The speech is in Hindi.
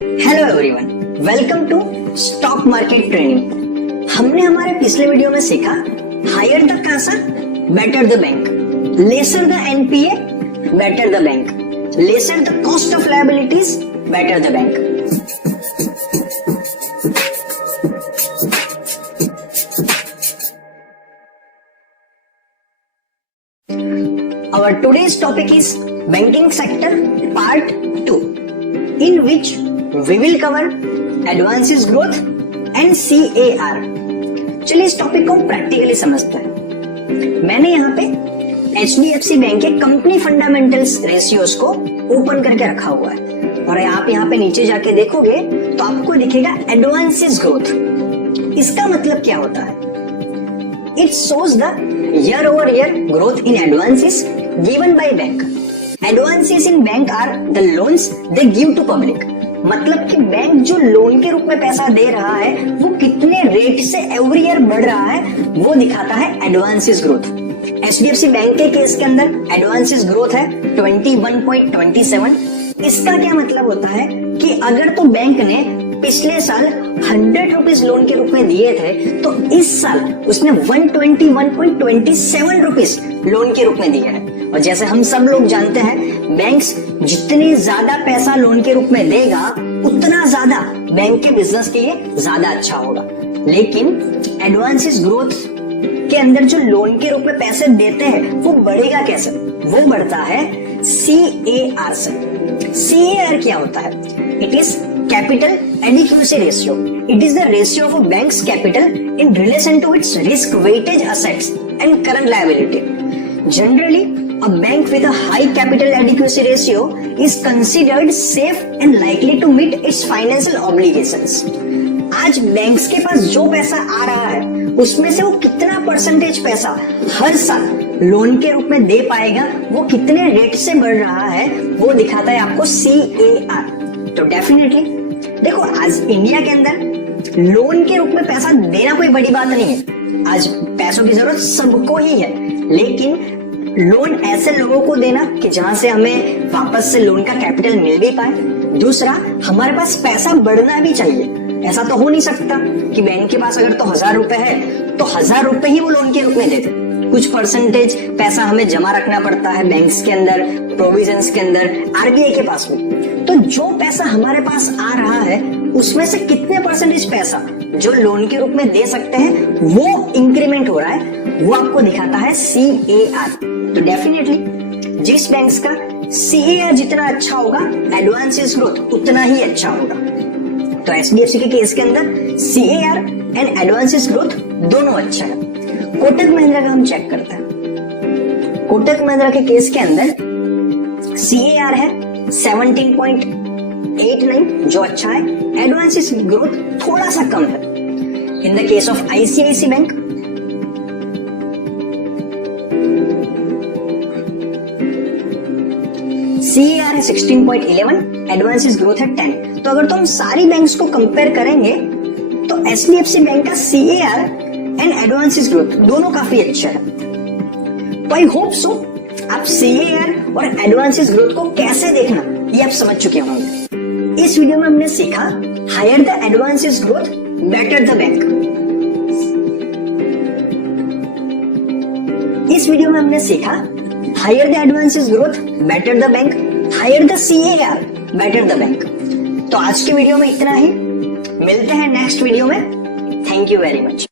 Hello everyone, welcome to stock market training. हमने हमारे पिछले वीडियो में सीखा higher the CASA better the bank, lesser the NPA better the bank, lesser the cost of liabilities better the bank. Our today's topic is banking sector part 2, in which we will cover advances growth and CAR। चलिए इस टॉपिक को प्रैक्टिकली समझते हैं। मैंने यहाँ पे HDFC बैंक के कंपनी फंडामेंटल्स रेशियोज को ओपन करके रखा हुआ है और आप यहाँ पे नीचे जाके देखोगे तो आपको दिखेगा एडवांसेस ग्रोथ। इसका मतलब क्या होता है? It shows the year-over-year growth in advances given by bank. Advances in bank are the loans they give to public. मतलब कि बैंक जो लोन के रूप में पैसा दे रहा है वो कितने रेट से एवरी ईयर बढ़ रहा है वो दिखाता है एडवांसेस ग्रोथ। HDFC बैंक के केस के अंदर एडवांसेस ग्रोथ है 21.27। इसका क्या मतलब होता है कि अगर तो बैंक ने पिछले साल 100 रुपीज लोन के रूप में दिए थे तो इस साल उसने 121.27 रुपीज लोन के रूप में दिए हैं। और जैसे हम सब लोग जानते हैं, बैंक्स जितने ज्यादा पैसा लोन के रूप में देगा उतना ज्यादा बैंक के बिजनेस के लिए ज्यादा अच्छा होगा। लेकिन एडवांसेस ग्रोथ के अंदर जो लोन के रूप में पैसे देते हैं वो बढ़ेगा कैसे? वो बढ़ता है CAR से। CAR क्या होता है? It is Capital Adequacy Ratio. It is the ratio of a bank's capital in relation to its risk-weighted assets and current liability. Generally, a bank with a high capital adequacy ratio is considered safe and likely to meet its financial obligations. आज बैंक्स के पास जो पैसा आ रहा है उसमें से वो कितना परसेंटेज पैसा हर साल लोन के रूप में दे पाएगा, वो कितने रेट से बढ़ रहा है वो दिखाता है आपको CAR। तो डेफिनेटली देखो, आज इंडिया के अंदर लोन के रूप में पैसा देना कोई बड़ी बात नहीं है। आज पैसों की जरूरत सबको ही है, लेकिन लोन ऐसे लोगों को देना कि जहां से हमें वापस से लोन का कैपिटल मिल भी पाए। दूसरा, हमारे पास पैसा बढ़ना भी चाहिए। ऐसा तो हो नहीं सकता कि बैंक के पास अगर तो 1000 रुपए है तो 1000 रुपए ही वो लोन के रूप में देते। कुछ परसेंटेज पैसा हमें जमा रखना पड़ता है बैंक्स के अंदर, प्रोविजंस के अंदर, RBI के पास भी। तो जो पैसा हमारे पास आ रहा है उसमें से कितने परसेंटेज पैसा जो लोन के रूप में दे सकते हैं वो इंक्रीमेंट हो रहा है, वो आपको दिखाता है CAR। तो डेफिनेटली जिस बैंक्स का CAR जितना अच्छा होगा, एडवांसेस ग्रोथ उतना ही अच्छा होगा। तो HDFC के केस के अंदर CAR एंड एडवांसेस ग्रोथ दोनों अच्छा है। कोटक महिंद्रा का हम चेक करते हैं। कोटक महिंद्रा के केस के अंदर CAR है 17.89 जो अच्छा है, एडवांसेस ग्रोथ थोड़ा सा कम है। In the case of ICICI bank CAR है 16.11, एडवांसेस ग्रोथ है 10। तो अगर तो हम सारी बैंक्स को कंपेयर करेंगे तो HDFC बैंक का CAR एंड एडवांसेस ग्रोथ दोनों काफी अच्छा है। तो आई होप सो आप CAR और एडवांसेस ग्रोथ को कैसे देखना ये आप समझ चुके होंगे। इस वीडियो में हमने सीखा higher the advances growth better the bank. इस वीडियो में हमने सीखा higher the advances growth better the bank, higher the CAR better the bank. तो आज के वीडियो में इतना ही, मिलते हैं नेक्स्ट वीडियो में। Thank you very much.